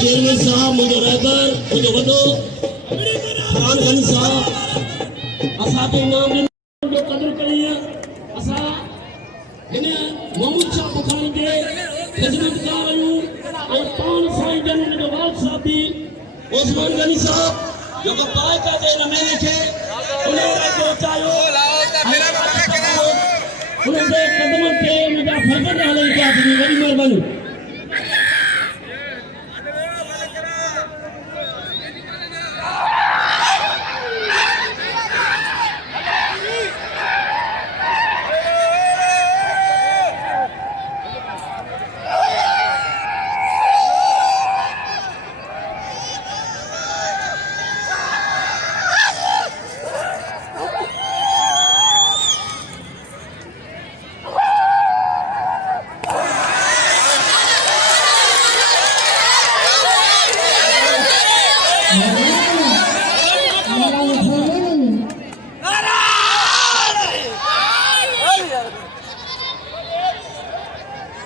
चेयरमैन साहब मुझे रहबर मुझे वडो फरहान गनी साहब असा के इनाम जो कदर करी असा इन मोहम्मद शाह बुखारी के खिदमतगार आयूं और पान साईं जन मुझे वाल साहब भी ओस्मान गनी साहब जो को पाए का दे न मैंने के उन्हें को चायो उन्हें दे कदम पे मुझे फर्क डाले क्या वडी मेहरबानी